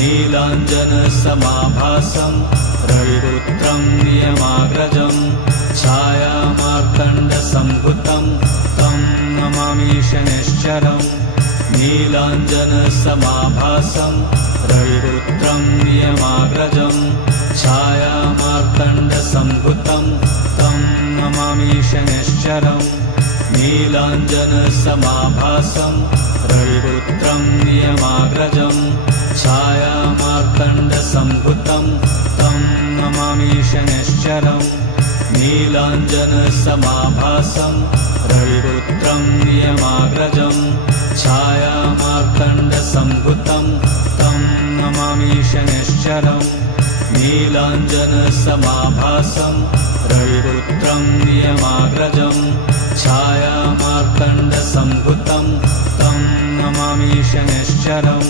नीलाञ्जनसमाभासं रविपुत्रं नियमाग्रजं छायामार्तण्डसम्भुतं तं नमामि शनैश्चरम् नीलाञ्जनसमाभासं रविपुत्रं नियमाग्रजं छायामार्तण्डसम्भुतं तं नमामि शनैश्चरम् नीलाञ्जनसमाभासं रविपुत्रं नियमाग्रजं छायामार्तण्डसम्भुतं तं नमामि शनैश्चरम् नीलाञ्जनसमाभासं रविपुत्रं नियमाग्रजं छायामार्तण्डसम्भुतं तं नमामि शनैश्चरम् नीलाञ्जनसमाभासं रविपुत्रं नियमाग्रजं छायामार्तण्डसम्भुतं तं नमामि शनैश्चरम्